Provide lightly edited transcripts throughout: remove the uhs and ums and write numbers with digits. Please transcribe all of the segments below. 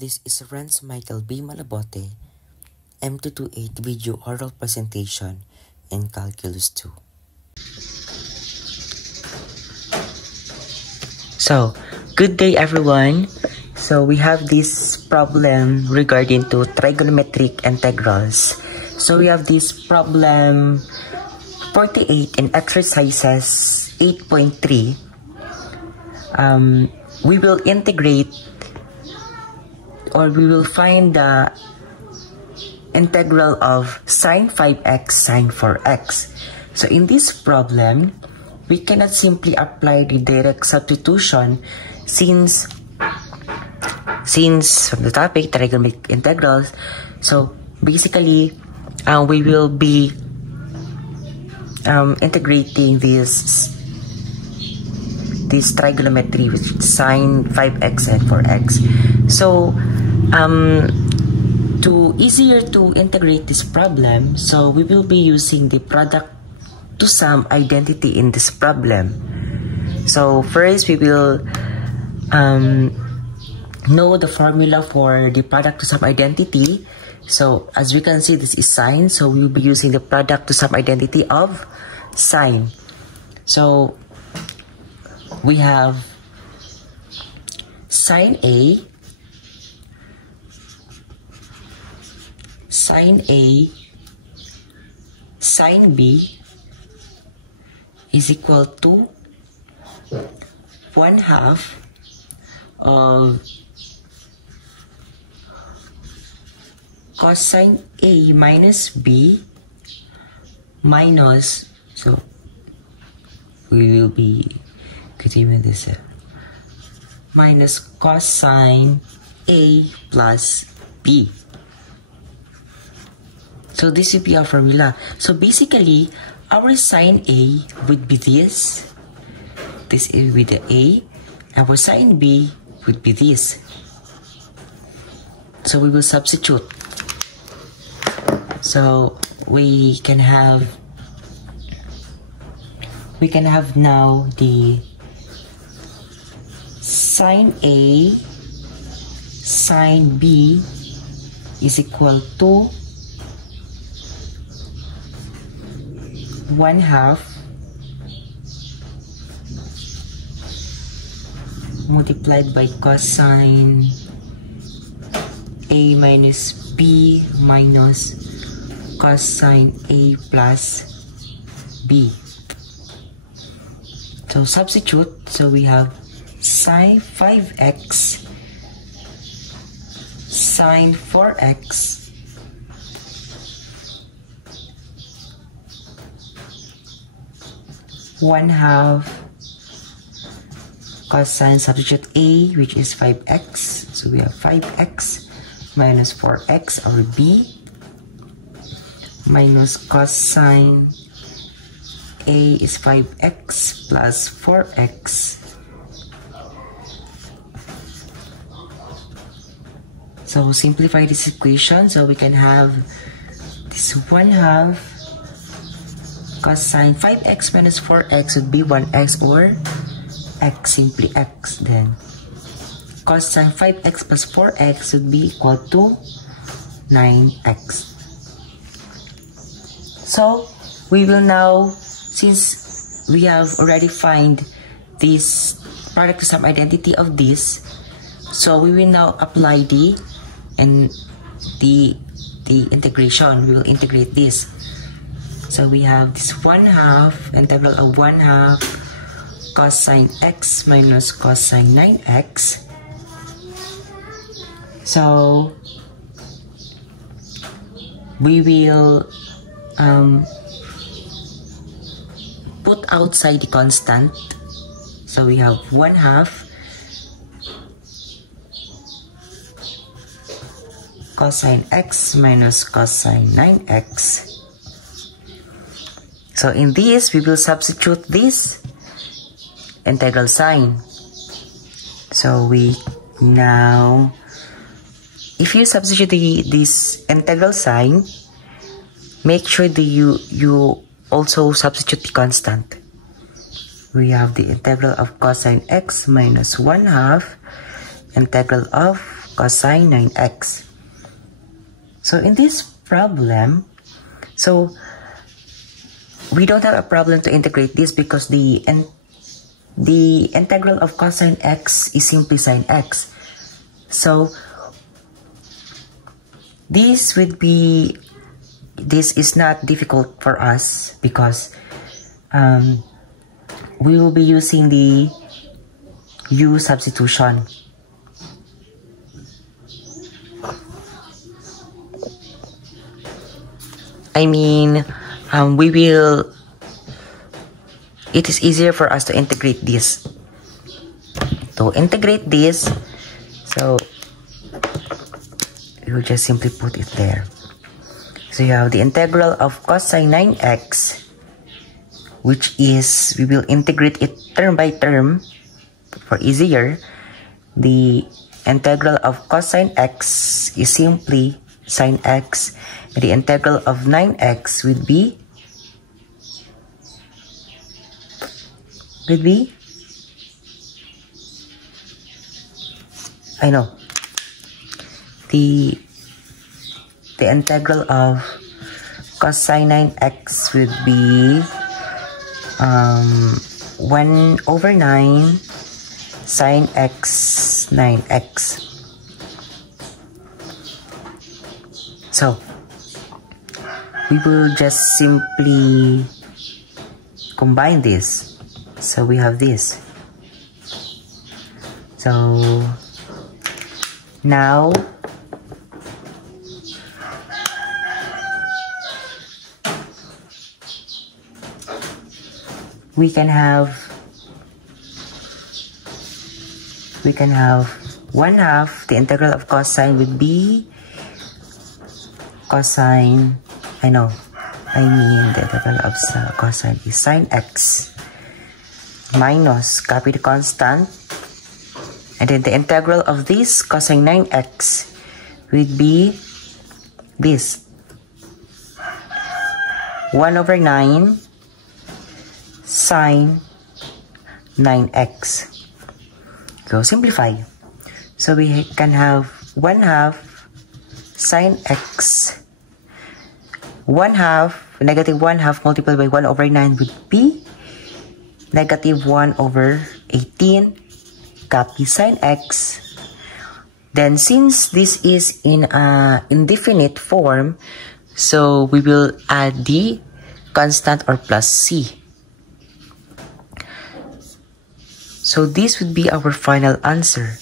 This is Renz Michael B. Malabote, M228 Video Oral Presentation in Calculus 2. So, good day everyone. So, we have this problem regarding to trigonometric integrals. So, we have this problem 48 in exercises 8.3. We will integrate or we will find the integral of sine 5x sine 4x. So in this problem, we cannot simply apply the direct substitution since from the topic trigonometric integrals. So basically, we will be integrating this trigonometry with sine 5x and 4x. So to easier to integrate this problem, so we will be using the product to sum identity in this problem. So first we will know the formula for the product to sum identity. So as we can see, this is sine, so we will be using the product to sum identity of sine. So we have sine A, sine B is equal to 1/2 of cosine A minus B minus, so we will be continuing this minus cosine A plus B. So this will be our formula. So basically, our sine A would be this. This is with the A. Our sine B would be this. So we will substitute. So we can have now the sine A sine B is equal to 1/2 multiplied by cosine A minus B minus cosine A plus B. So substitute, so we have sine 5x sine 4x (1/2) cosine, substitute A, which is 5x, so we have 5x minus 4x, our B, minus cosine A is 5x plus 4x. So simplify this equation, so we can have this 1/2 cosine 5x minus 4x would be 1x, or x, simply x. Then cosine 5x plus 4x would be equal to 9x. So we will now, since we have already find this product to sum identity of this, so we will now apply the integration. We will integrate this. So we have this 1/2 integral of 1/2 cosine x minus cosine 9x. So we will put outside the constant. So we have 1/2 cosine x minus cosine 9x. So in this, we will substitute this integral sign. So we now, if you substitute this integral sign, make sure that you also substitute the constant. We have the integral of cosine x minus 1/2 integral of cosine 9x. So in this problem, so we don't have a problem to integrate this because the integral of cosine x is simply sine x. So this is not difficult for us because we will be using the u substitution. I mean, it is easier for us to integrate this. To integrate this, so we will just simply put it there. So you have the integral of cosine 9x, which is, we will integrate it term by term for easier. The integral of cosine x is simply sine x. And the integral of 9x would be I know the integral of cosine 9x would be 1 over 9 sine x 9x. So we will just simply combine this. So we have this. So now we can have 1/2. The integral of cosine would be cosine, the integral of cosine is sine x minus, copy the constant, and then the integral of this cosine 9x would be this 1 over 9 sine 9x. So simplify. So we can have 1/2 sine x, 1/2, negative 1/2 multiplied by 1 over 9 would be negative 1 over 18. Copy sine x. Then since this is in indefinite form, so we will add the constant or plus c. So this would be our final answer.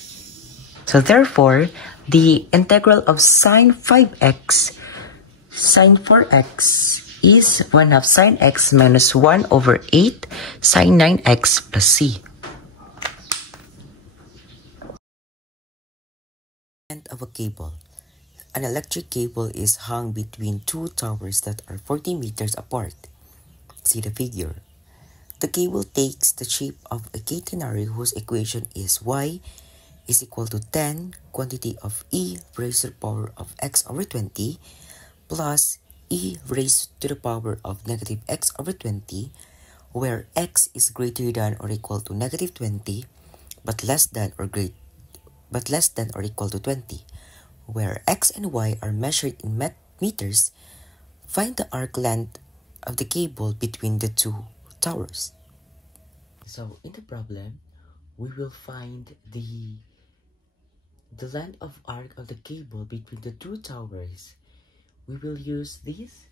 So therefore, the integral of sine 5x, sine 4x is 1/2 sine x minus 1 over 8 sine 9x plus c. End of a cable. An electric cable is hung between two towers that are 40 meters apart. See the figure. The cable takes the shape of a catenary whose equation is y is equal to 10 quantity of e raised to the power of x over 20 plus e raised to the power of negative x over 20, where x is greater than or equal to negative 20 but less than or equal to 20, where x and y are measured in meters. Find the arc length of the cable between the two towers. So in the problem, we will find the length of arc of the cable between the two towers. We will use this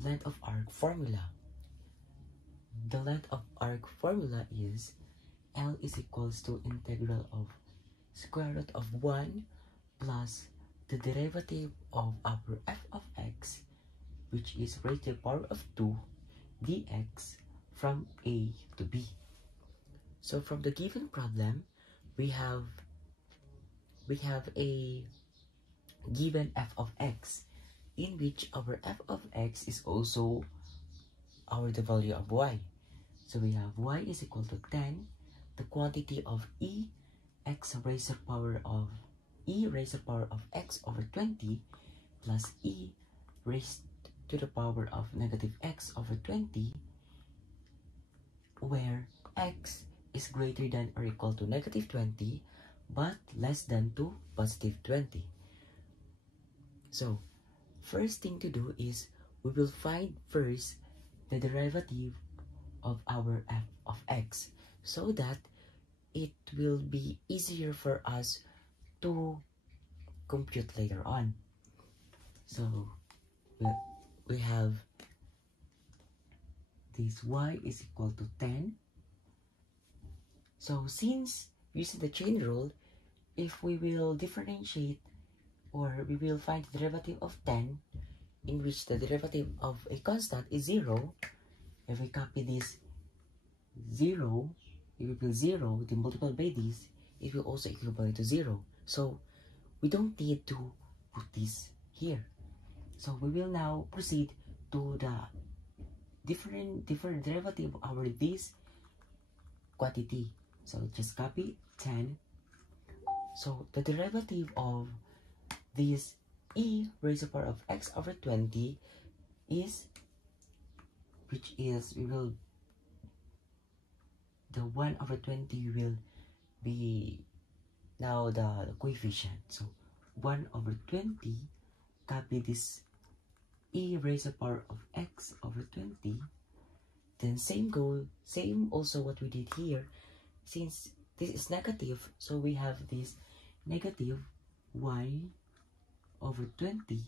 length of arc formula. The length of arc formula is L is equals to integral of square root of 1 plus the derivative of upper f of x, which is raised to the power of 2 dx from a to b. So from the given problem, we have a given f of x, in which our f of x is also the value of y. So we have y is equal to 10, the quantity of e raised to the power of x over 20 plus e raised to the power of negative x over 20, where x is greater than or equal to negative 20 but less than to positive 20. So, first thing to do is we will find first the derivative of our f of x so that it will be easier for us to compute later on. So, we have this y is equal to 10. So since using the chain rule, if we will differentiate or we will find the derivative of 10 in which the derivative of a constant is 0, if we copy this 0, it will be 0, then multiplied by this, it will also equivalent to 0. So we don't need to put this here. So we will now proceed to the different derivative of our this quantity. So just copy 10. So the derivative of this e raised to the power of x over 20 is, which is, the 1 over 20 will be now the coefficient. So 1 over 20, copy this e raised to the power of x over 20. Then same also what we did here. Since this is negative, so we have this negative y over 20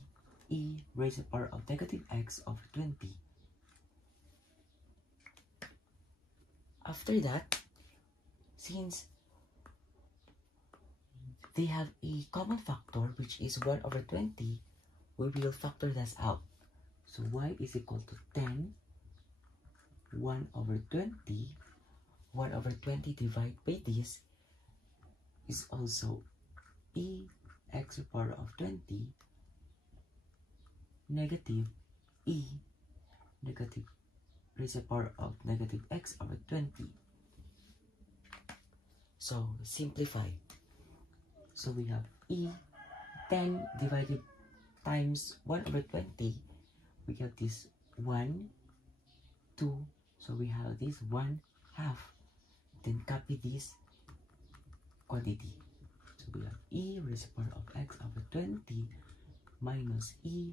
e raised to the power of negative x over 20. After that, since they have a common factor which is 1 over 20, we will factor this out. So y is equal to 10, 1 over 20, 1 over 20 divided by this is also e x to the power of 20 negative e negative raised to the power of negative x over 20. So simplify. So we have e 10 divided times 1 over 20. We have this 1, 2. So we have this 1 half. Then copy this quantity. So we have e raised to the power of x over 20 minus e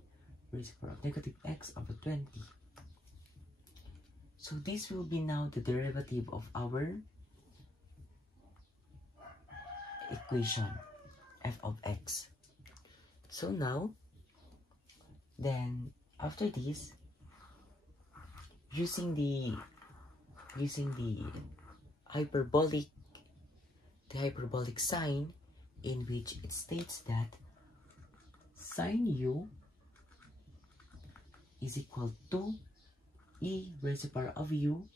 raised to the power of negative x over 20. So this will be now the derivative of our equation f of x. So now, then after this, using the hyperbolic sign, in which it states that sine u is equal to e raised to the power of u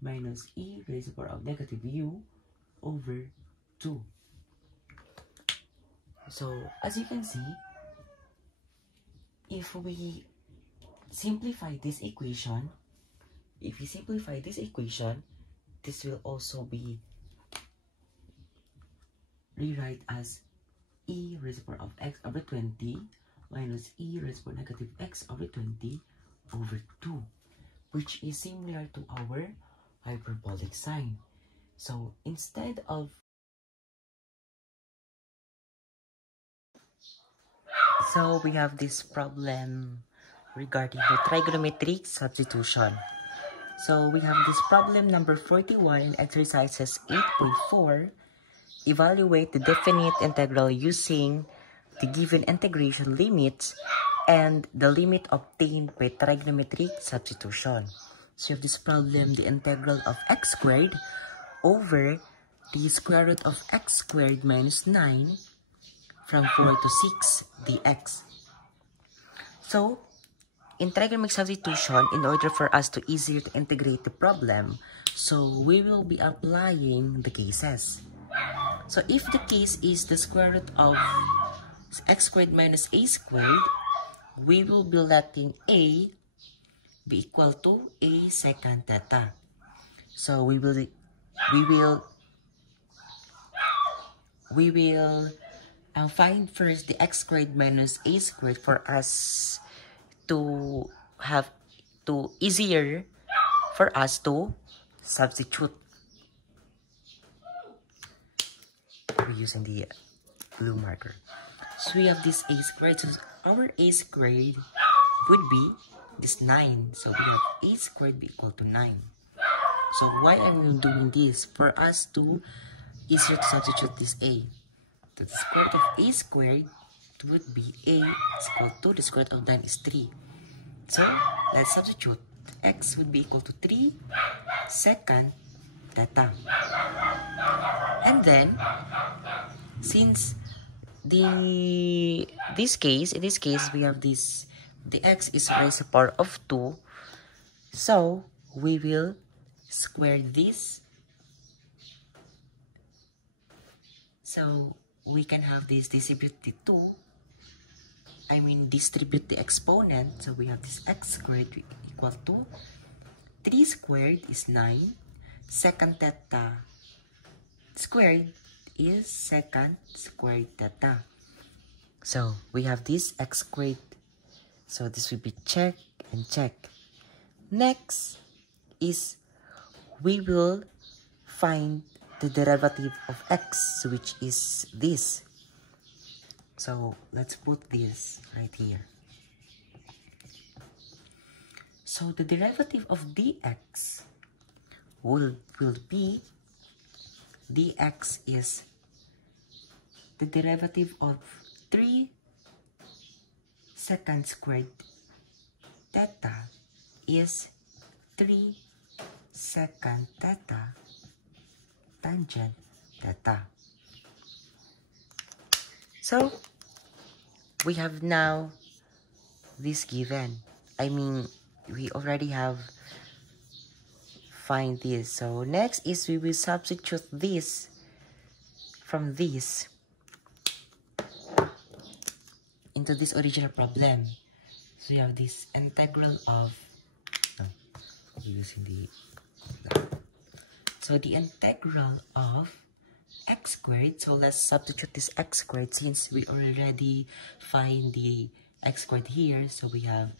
minus e raised to the power of negative u over 2. So as you can see, if we simplify this equation, this will also be rewrite as e raised to the power of x over 20 minus e raised to the power of negative x over 20 over 2, which is similar to our hyperbolic sign. So instead of So we have this problem regarding the trigonometric substitution. So we have this problem number 41 in exercises 8.4. Evaluate the definite integral using the given integration limits and the limit obtained by trigonometric substitution. So you have this problem, the integral of x squared over the square root of x squared minus 9 from 4 to 6 dx. So, in trigonometric substitution, in order for us to easier to integrate the problem, so we will be applying the cases. So, if the case is the square root of x squared minus a squared, we will be letting a be equal to a secant theta. So, we will find first the x squared minus a squared for us to have to easier for us to substitute. We using the blue marker. So we have this a squared. So our a squared would be this 9. So we have a squared be equal to 9. So why am I doing this? For us to easier to substitute this a. So the square root of a squared would be a is equal to the square root of 9 is 3. So let's substitute. X would be equal to 3 secant theta. And then since in this case we have this, the x is raised to the power of 2, so we will square this, so we can have this distribute the 2, distribute the exponent, so we have this x squared equal to 3 squared is 9 secant theta squared is secant squared theta. So we have this x squared, so this will be check and check. Next is we will find the derivative of x, which is this. So let's put this right here. So the derivative of dx will be, dx is the derivative of 3 secant squared theta is 3 secant theta tangent theta. So we have now this given. We already have find this. So next is we will substitute this from this into this original problem. So we have this integral of so the integral of x squared. So let's substitute this x squared since we already find the x squared here. So we have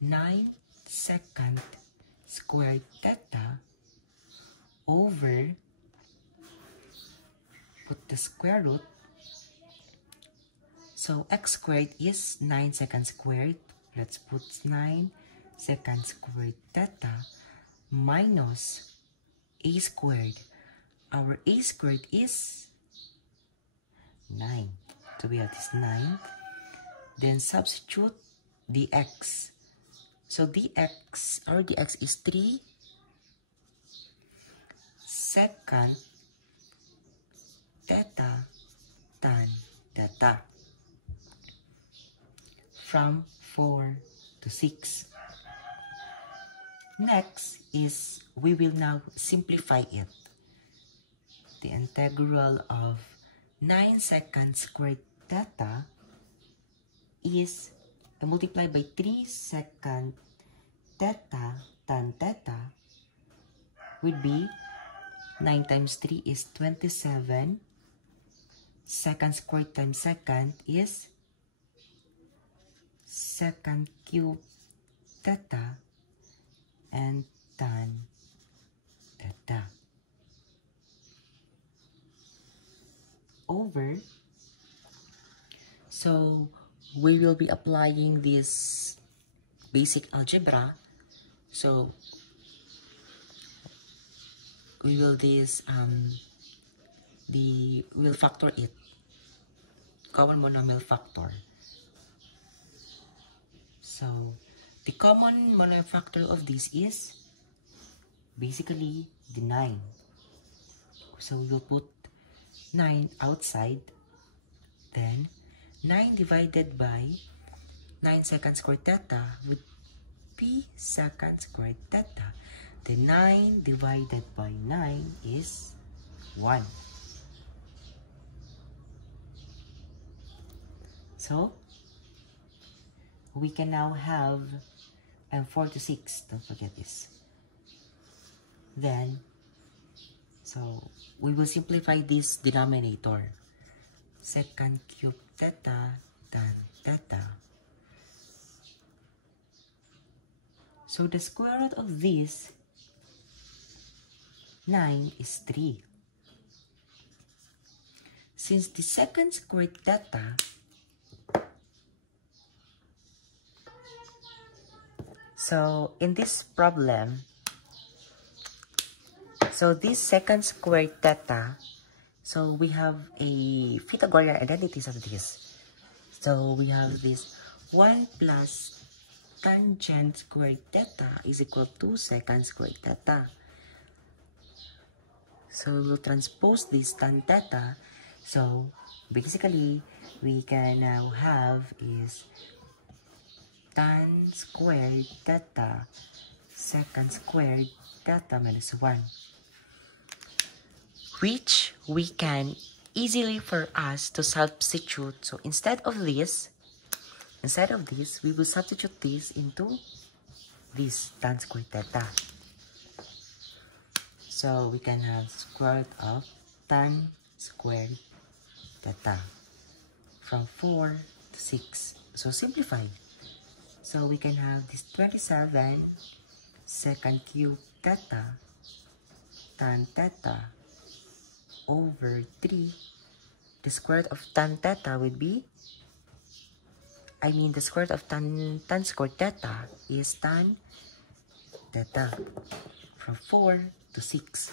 9 secant squared theta over, put the square root, so x squared is 9 secant squared, let's put 9 secant squared theta minus a squared. Our a squared is 9, so we have this 9, then substitute dx. So dx, our dx is 3 secant theta tan theta from 4 to 6. Next is we will now simplify it. The integral of 9 secant squared theta is multiplied by 3 secant theta tan theta would be 9 times 3 is 27. Secant squared times secant is secant cube theta and tan theta over. So we will be applying this basic algebra. So we will we'll factor it, common monomial factor. So the common monomial factor of this is basically the 9. So we will put 9 outside, then 9 divided by 9 secant squared theta would be secant squared theta. The 9 divided by 9 is 1. So we can now have 4 to 6, don't forget this. Then, so we will simplify this denominator. Secant cube theta tan theta. So the square root of this 9 is 3. since the secant squared theta, so in this problem, so this secant squared theta, so we have a Pythagorean identities of this. So we have this 1 plus tangent squared theta is equal to secant squared theta. So we'll transpose this tan theta. So basically, we can now have is tan squared theta secant squared theta minus 1. Which we can easily for us to substitute. So instead of this, we will substitute this into this tan squared theta. So we can have square root of tan squared theta from 4 to 6. So simplified. So we can have this 27 secant cube theta tan theta over 3. The square root of tan theta would be, the square root of tan squared theta is tan theta from 4 to 6.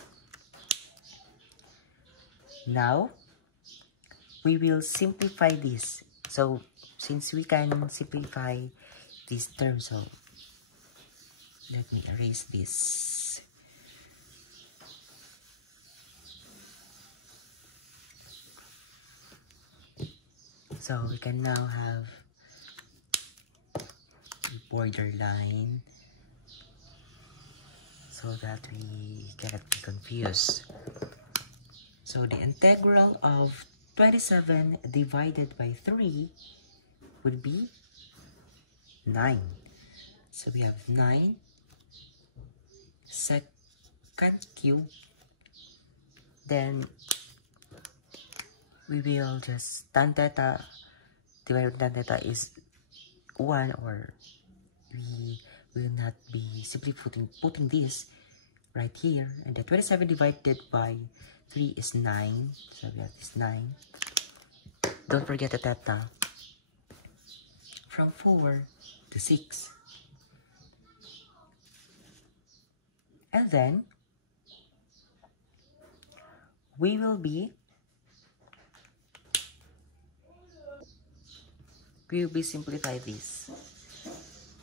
Now, we will simplify this. So, since we can simplify this term, so let me erase this. So we can now have a borderline so that we cannot be confused. So the integral of 27 divided by 3 would be 9. So we have 9 secant cube. Then we will just tan theta divided by tan theta is 1, or we will not be simply putting this right here, and the 27 divided by 3 is 9, so we have this 9. Don't forget the theta from 4 to 6. And then we will simplify this.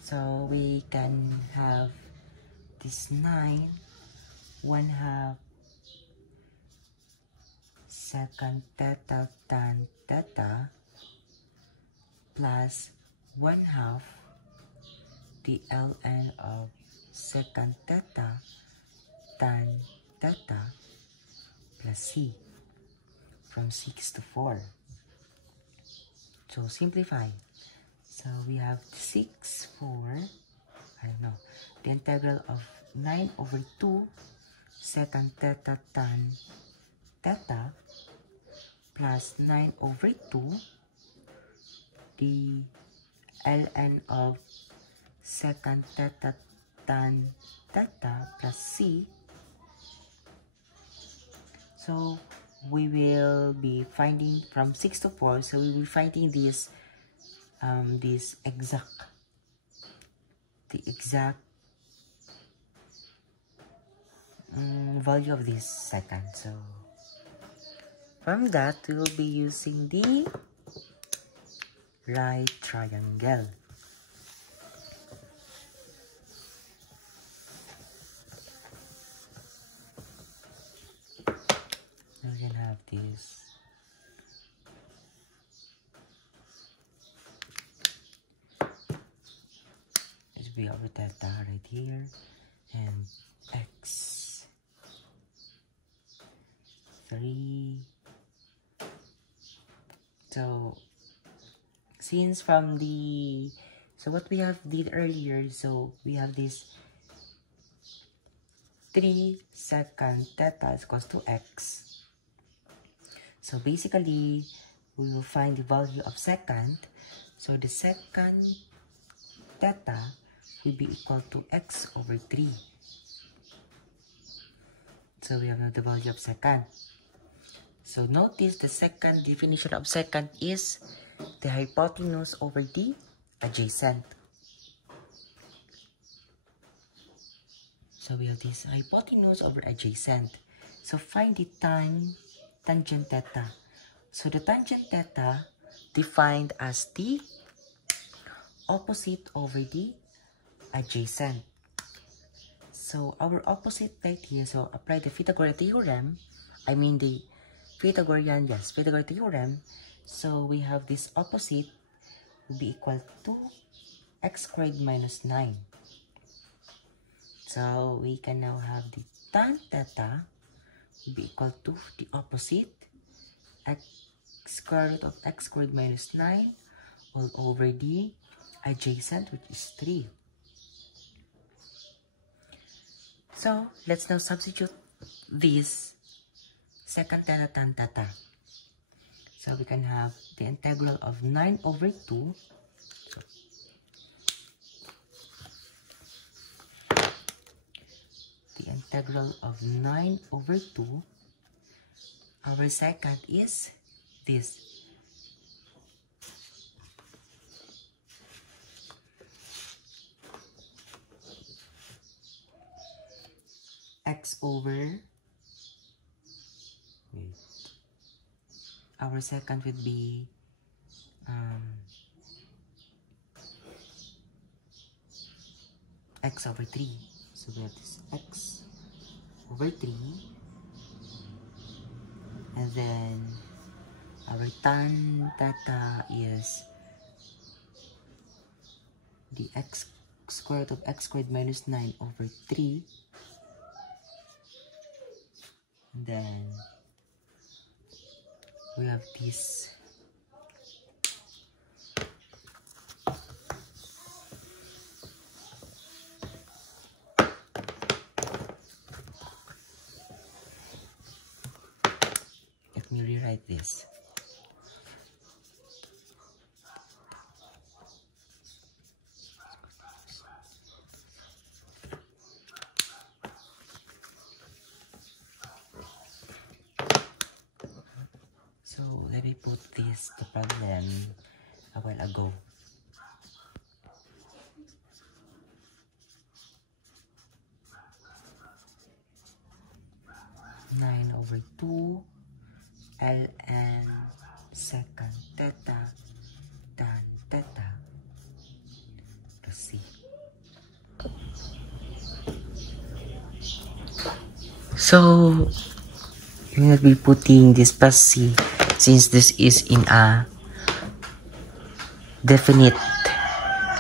So we can have this 9 1/2 secant theta tan theta plus 1/2 the ln of secant theta tan theta plus c from 6 to 4. So simplify. So we have 6, 4, the integral of 9 over 2 secant theta tan theta plus 9 over 2 the ln of secant theta tan theta plus c. So we will be finding from 6 to 4, so we will be finding this exact value of this secant. So from that, we will be using the right triangle. We can have this. We have theta right here and x 3. So since from the what we have did earlier, so we have this 3 secant theta is equals to x. So basically we will find the value of secant. So the secant theta will be equal to x over 3. So we have now the value of secant. So notice the second definition of secant is the hypotenuse over the adjacent. So we have this hypotenuse over adjacent. So find the tangent theta. So the tangent theta defined as the opposite over the adjacent. So our opposite right here, so apply the Pythagorean theorem. I mean the Pythagorean theorem. So we have this opposite will be equal to x squared minus 9. So we can now have the tan theta will be equal to the opposite x square root of x squared minus 9 all over the adjacent, which is 3. So let's now substitute this secant theta tan theta. So we can have the integral of 9 over 2. The integral of 9 over 2. Our secant is this. X over, our secant would be x over 3. So we have this x over 3, and then our tan theta is the x squared of x squared minus 9 over 3. And then we have this let me rewrite this. So let me put this the problem a while ago. Nine over 2 ln secant theta tan theta to C. So you will be putting this plus C since this is in a definite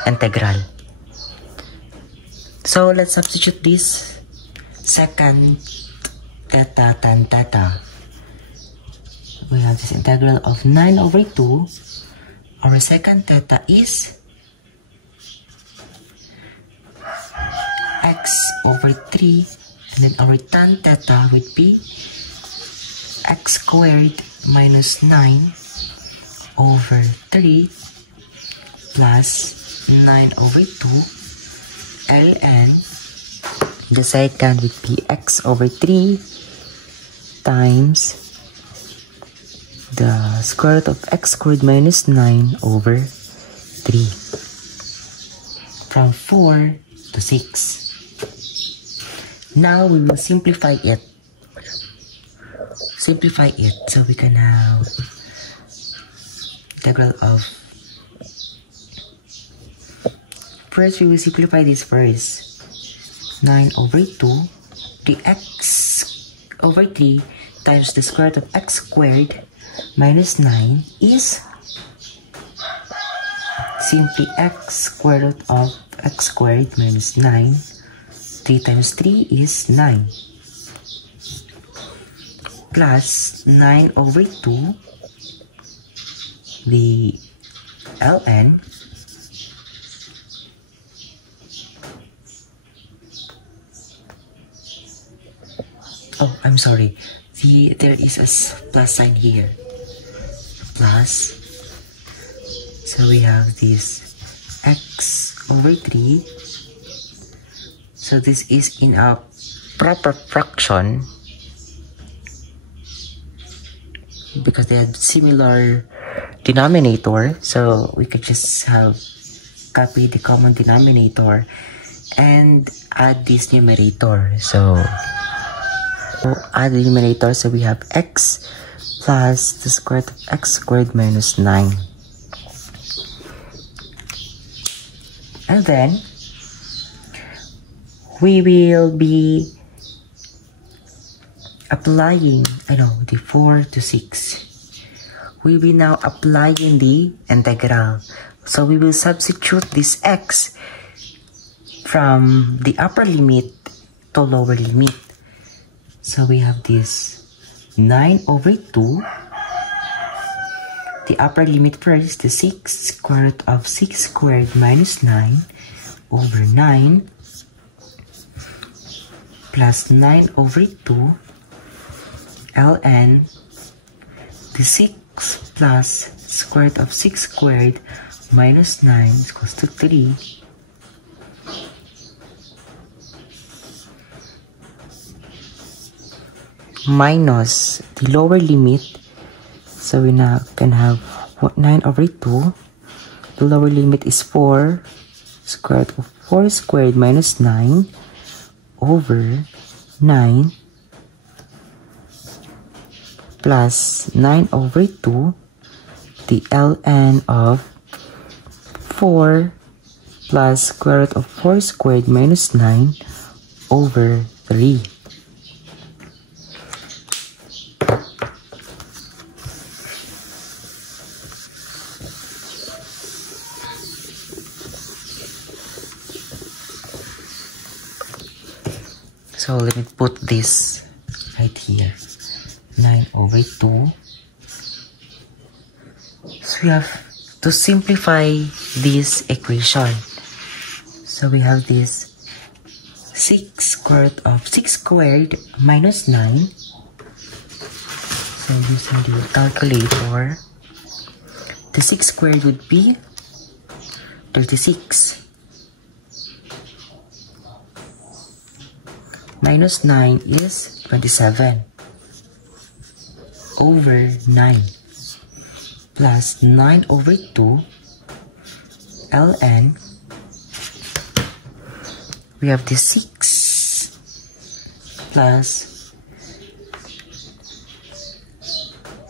integral. So let's substitute this secant theta tan theta. We have this integral of 9 over 2. Our secant theta is x over 3, and then our tan theta would be x squared minus 9 over 3 plus 9 over 2 ln the secant would be x over 3 times the square root of x squared minus 9 over 3 from 4 to 6. Now we will simplify it. So we can have integral of, first we will simplify this first. 9 over 2, the x over 3 times the square root of x squared minus 9 is simply x square root of x squared minus 9. 3 times 3 is 9. Plus 9 over 2, the ln oh, I'm sorry, there is a plus sign here, plus, so we have this x over 3, so this is in a proper fraction, because they have similar denominator, so we could just have copy the common denominator and add this numerator. So add the numerator, so we have x plus the square root of x squared minus 9. And then we will be applying, the 4 to 6. We will now applying the integral. So we will substitute this x from the upper limit to lower limit. So we have this 9 over 2. The upper limit first, the 6 square root of 6 squared minus 9 over 9 plus 9 over 2 ln the 6 plus square root of 6 squared minus 9 is equals to 3 minus the lower limit. So we now can have 9 over 2. The lower limit is 4 square root of 4 squared minus 9 over 9 plus 9 over 2, the ln of 4 plus square root of 4 squared minus 9 over 3. So let me put this right here. 9 over 2. So we have to simplify this equation. So we have this 6 square root of 6 squared minus 9. So using the calculator, the 6 squared would be 36. Minus 9 is 27 over 9 plus 9 over 2 ln, we have the 6 plus,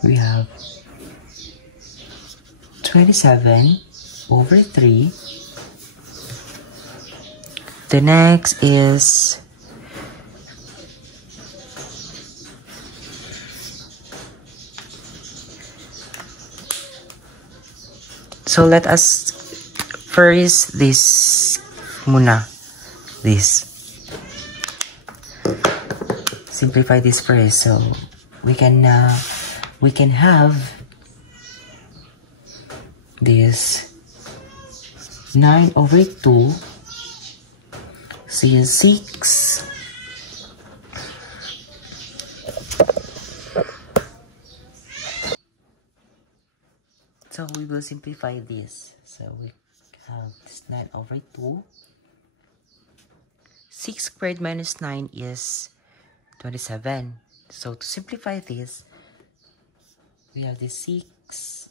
we have 27 over 3. The next is so let us first this muna. This. Simplify this first. So we can have this 9 over 2 is 6 so we will simplify this. So we have this 9 over 2. 6 squared minus 9 is 27. So to simplify this, we have this 6,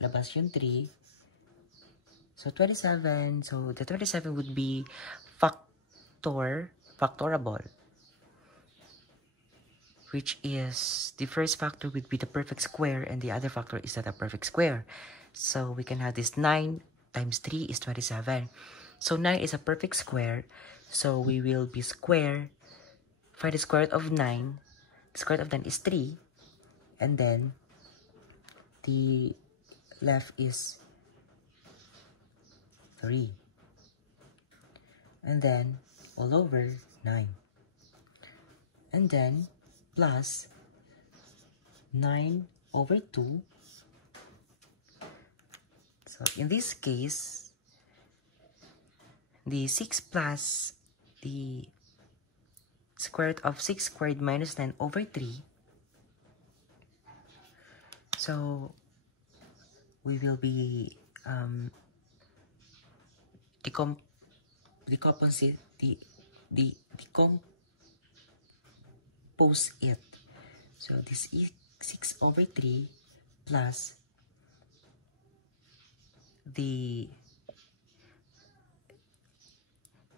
labas yung 3. So 27, so the 27 would be factorable, which is the first factor would be the perfect square and the other factor is not a perfect square. So we can have this 9 times 3 is 27. So 9 is a perfect square. So we will be find the square root of 9. The square root of 9 is 3. And then the left is 3. And then all over 9. And then plus 9 over 2. So in this case, the 6 plus the square root of 6 squared minus 9 over 3. So we will be decompose it. So this is 6 over 3 plus the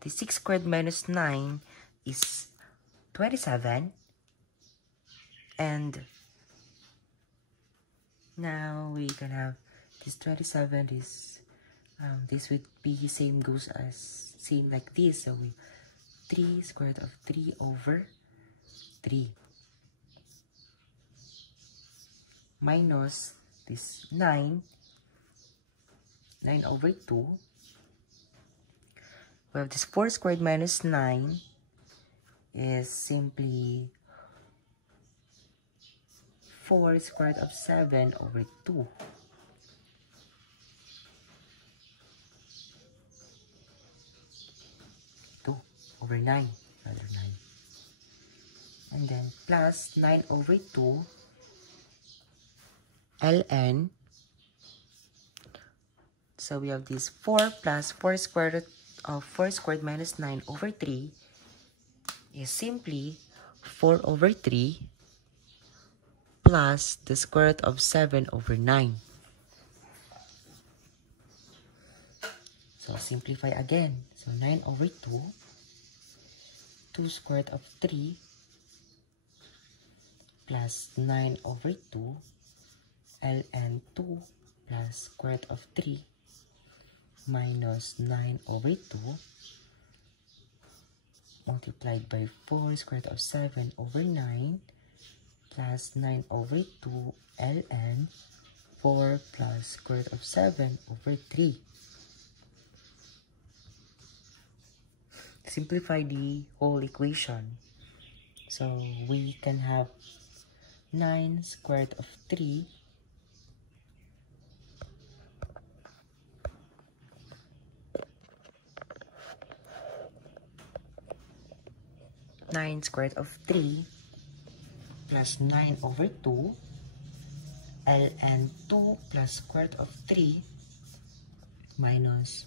6 squared minus 9 is 27. And now we can have this 27. This would be same like this. So we 3 square root of 3 over 3 minus this 9 over 2. We have this 4 squared minus 9 is simply 4 square root of 7 over 2. Over 9, rather 9. And then plus 9 over 2 ln. So we have this 4 plus 4 square root of 4 squared minus 9 over 3 is simply 4 over 3 plus the square root of 7 over 9. So simplify again. So 9 over 2. 2 square root of 3 plus 9 over 2 ln 2 plus square root of 3 minus 9 over 2 multiplied by 4 square root of 7 over 9 plus 9 over 2 ln 4 plus square root of 7 over 3. Simplify the whole equation. So we can have 9 square root of 3 9 square root of 3 plus 9 over 2 ln 2 plus square root of 3 minus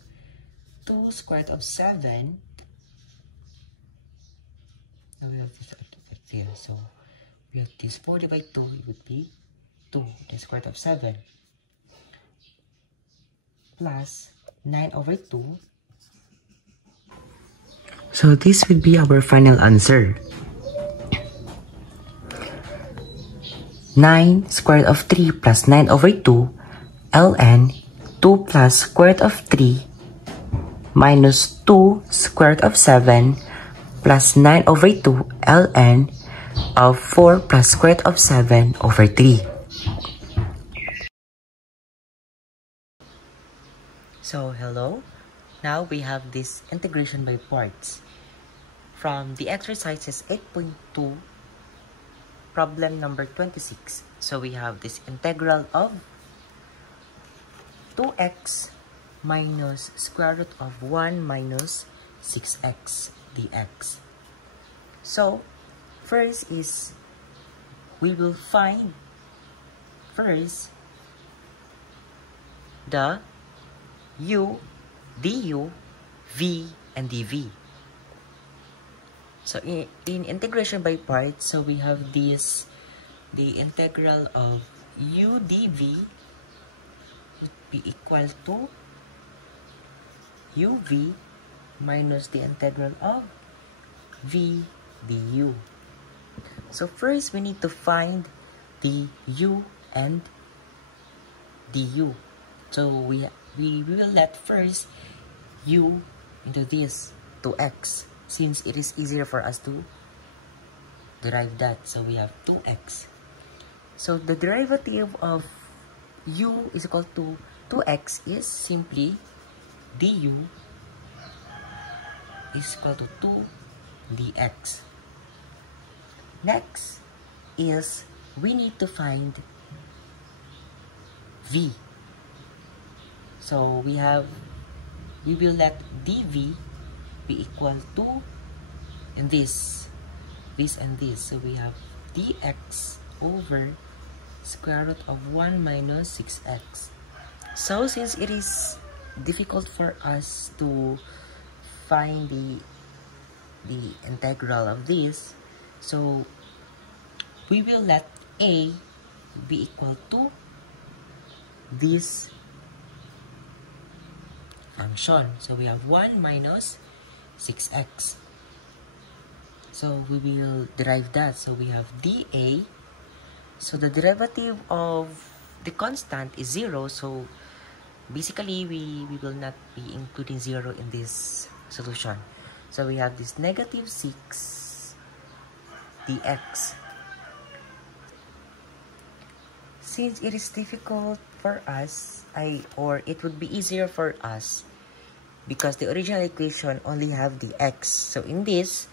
2 square root of 7. Now we have this effect here. So we have this 4 divided by 2, it would be 2, the square root of 7. Plus 9 over 2. So this would be our final answer. 9 square root of 3 plus 9 over 2 ln 2 plus square root of 3 minus 2 square root of 7 plus 9 over 2 ln of 4 plus square root of 7 over 3. So hello, now we have this integration by parts from the exercises 8.2 problem number 26. So we have this integral of 2x minus square root of 1 minus 6x dx. So first is we will find first the u, du, v, and dv. So in integration by parts, so we have this, the integral of u dv would be equal to uv minus the integral of v du. So first we need to find the u and du. So we will let first u into this 2x, since it is easier for us to derive that. So we have 2x. So the derivative of u is equal to 2x is simply du is equal to 2 dx. Next is we need to find v. So we will let dv be equal to this and this. So we have dx over square root of 1 minus 6x. So since it is difficult for us to find the integral of this, so we will let a be equal to this function. So we have 1 minus 6x. So we will derive that. So we have dA. So the derivative of the constant is 0. So basically, we will not be including 0 in this solution. So we have this negative 6 dx. Since it is difficult for us, or it would be easier for us because the original equation only have the x. So in this,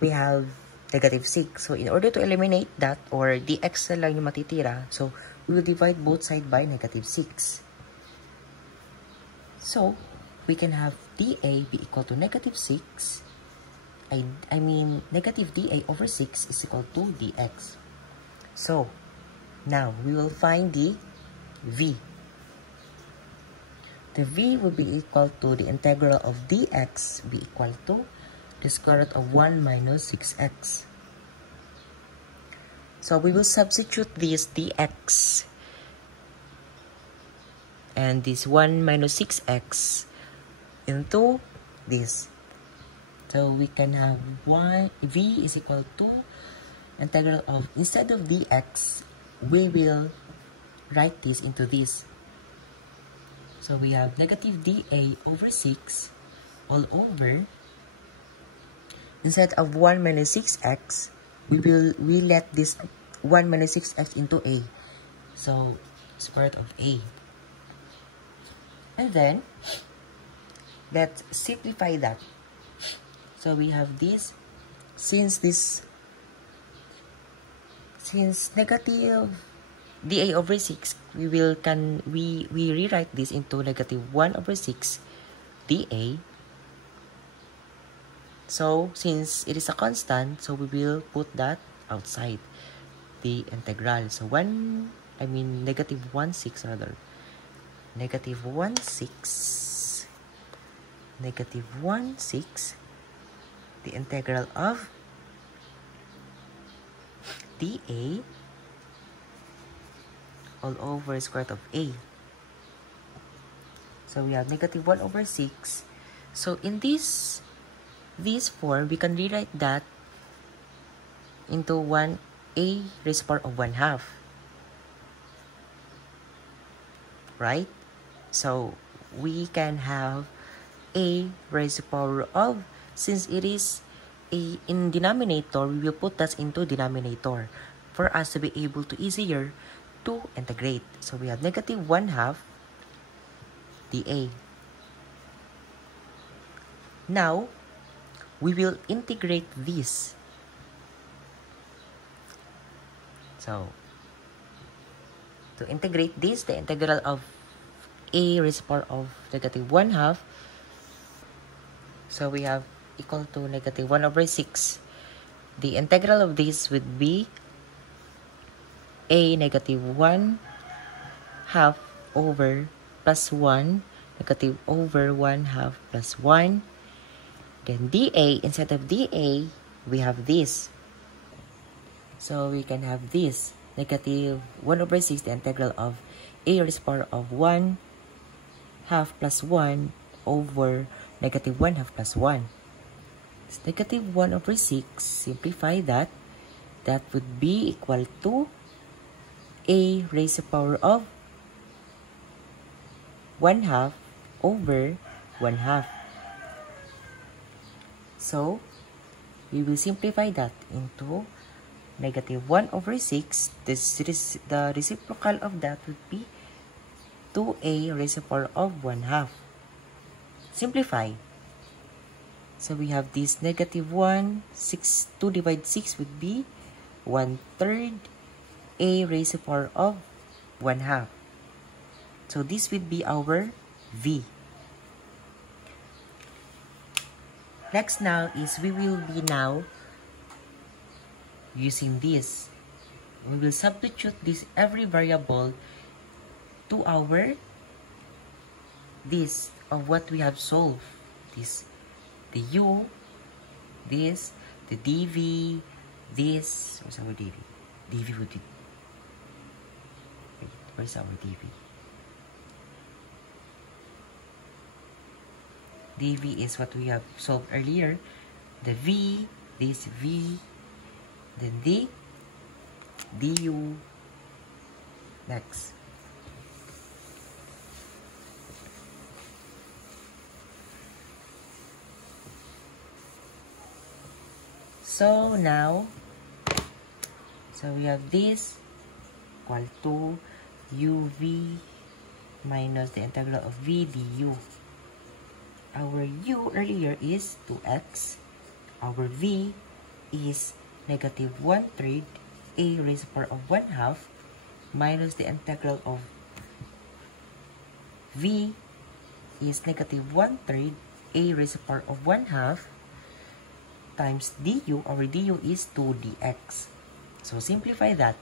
we have negative 6. So in order to eliminate that, or dx na lang yung matitira, so we will divide both sides by negative 6. So we can have dA be equal to negative 6. I mean negative dA over 6 is equal to dx. So now we will find the v. The v will be equal to the integral of dx be equal to the square root of 1 minus 6x. So we will substitute this dx and this 1 minus 6x into this. So we can have v is equal to integral of, instead of dx, we will write this into this. So we have negative dA over 6 all over, instead of 1 minus 6x, we let this 1 minus 6x into a. So square root of a. And then let's simplify that. So we have this, since negative dA over 6, we rewrite this into negative 1 over 6 dA. So since it is a constant, so we will put that outside the integral. So negative 1/6 rather. Negative 1/6. Negative 1/6. The integral of dA all over square root of a. So we have negative 1 over 6. So in this form, we can rewrite that into 1a raised to the power of 1/2. Right? So we can have a raised to the power of, since it is a in denominator, we will put that into denominator for us to be able to easier to integrate. So we have negative 1/2 dA. Now we will integrate this. So to integrate this, the integral of a raised to the power of negative 1/2. So we have equal to negative 1 over 6. The integral of this would be a negative 1/2 over plus 1, negative over 1/2 plus 1. Then dA, instead of dA, we have this. So we can have this, negative 1 over 6, the integral of a raised to the power of 1/2 plus 1 over negative 1/2 plus 1. It's negative 1 over 6. Simplify that. That would be equal to a raised to the power of 1/2 over 1/2. So we will simplify that into negative 1 over 6. The reciprocal of that would be 2a raised to the power of 1/2. Simplify. So we have this negative 2 divided 6 would be 1/3 a raised to the power of 1/2. So this would be our v. Next now is we will be now using this. We will substitute this every variable to our this of what we have solved. This, the u, this, the dv, this, what's our dv? dv would be Where's our dv? dv is what we have solved earlier. The v, this v, then the du. Next. So now, we have this equal to uv minus the integral of v du. Our u earlier is 2x. Our v is negative 1/3 a raised to the power of 1/2 minus the integral of v is negative 1/3 a raised to the power of 1/2 times du. Our du is 2 dx. So simplify that.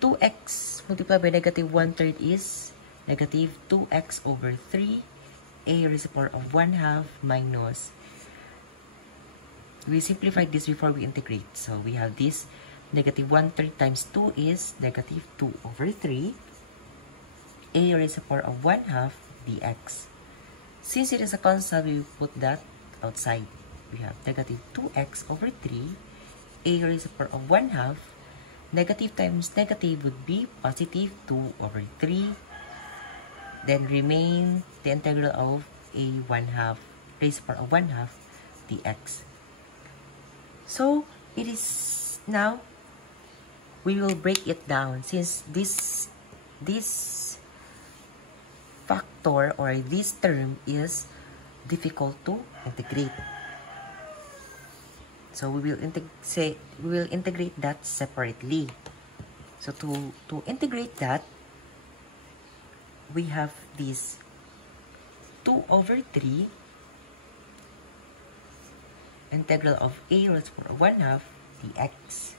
2x multiplied by negative 1/3 is negative 2x over 3 a raised to the power of 1/2 minus, we simplified this before we integrate. So we have this negative 1/3 times 2 is negative 2 over 3 a raised to the power of 1/2 dx. Since it is a constant, we put that outside. We have negative 2x over 3 a raised to the power of 1/2. Negative times negative would be positive 2 over 3. Then remain the integral of a 1/2 raised to the power of 1/2 dx. So it is now, we will break it down since this factor or this term is difficult to integrate. So we will integrate that separately. So to integrate that, we have this 2 over 3 integral of a raised to the power of 1/2 dx.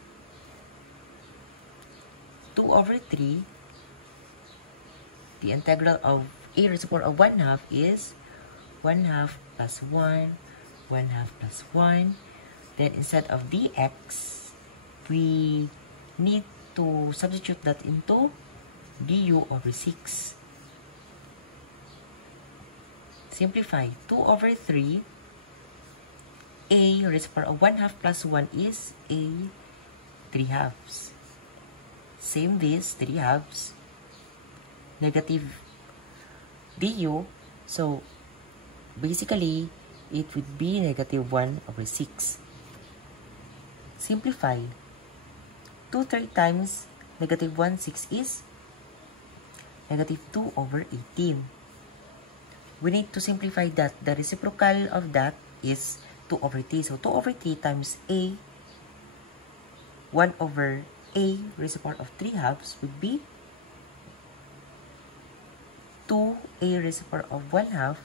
2 over 3, the integral of a raised to the power of 1/2 is 1/2 plus 1, 1/2 plus 1. Then instead of dx, we need to substitute that into du over 6. Simplify. 2 over 3, a raised to the power of 1/2 plus 1 is a 3/2. Same this, 3/2. Negative du. So basically, it would be negative 1 over 6. Simplify. 2 3 times negative 1, 6 is negative 2 over 18. We need to simplify that. The reciprocal of that is 2 over 3. So 2 over 3 times a, 1 over a raised to the power of 3/2 would be 2a raised to the power of 1/2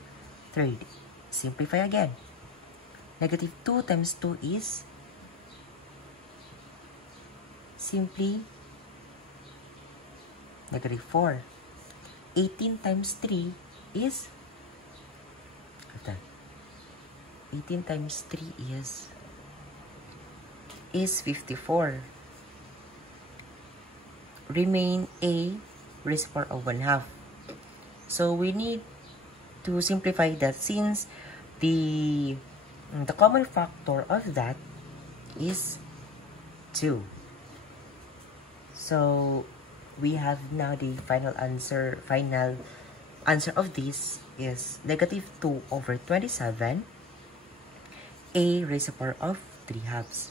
third. Simplify again. Negative 2 times 2 is simply negative 4. 18 times 3 is 18 times 3 is 54. Remain a raised to the power of 1/2. So we need to simplify that since the common factor of that is 2. So we have now the final answer of this is negative 2 over 27 a raised to the power of 3/2.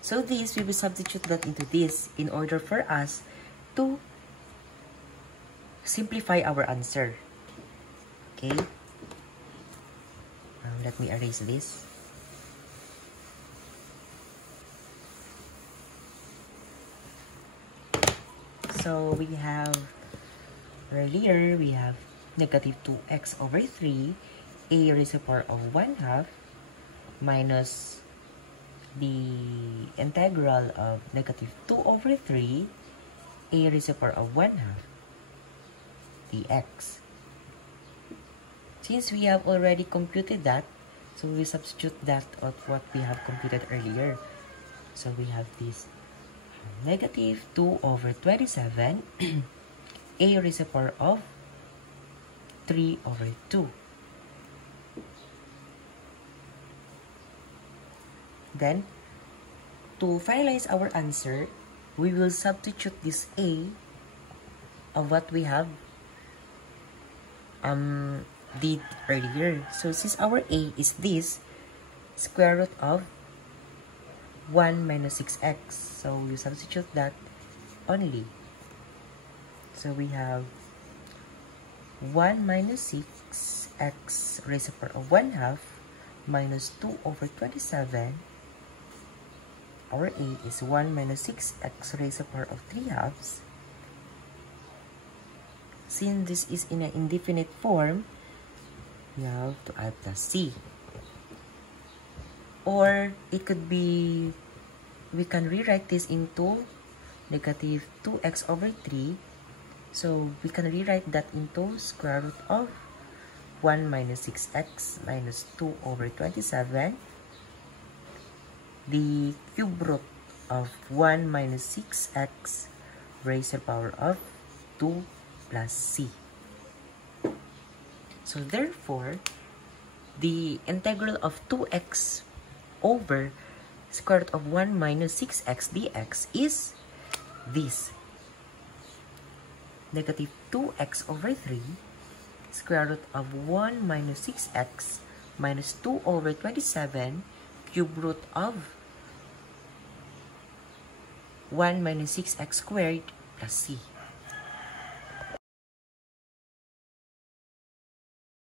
So this, we will substitute that into this in order for us to simplify our answer. Okay? Let me erase this. So we have, earlier, we have negative 2x over 3 a raised to the power of 1/2 minus the integral of negative 2 over 3 a raised to the power of 1/2 dx. Since we have already computed that, so we substitute that of what we have computed earlier. So we have this negative 2 over 27 a raised to the power of 3 over 2. Then, to finalize our answer, we will substitute this a of what we have did earlier. So, since our a is this, square root of 1 minus 6x. So, we substitute that only. So, we have 1 minus 6x raised to the power of 1/2 minus 2 over 27. Our a is 1 minus 6x raised to the power of 3/2. Since this is in an indefinite form, we have to add plus c. Or it could be, we can rewrite this into negative 2x over 3. So we can rewrite that into square root of 1 minus 6x minus 2 over 27. The cube root of 1 minus 6x raised to the power of 2 plus c. So therefore, the integral of 2x over square root of 1 minus 6x dx is this. Negative 2x over 3 square root of 1 minus 6x minus 2 over 27 cube root of 1 minus 6x squared plus c.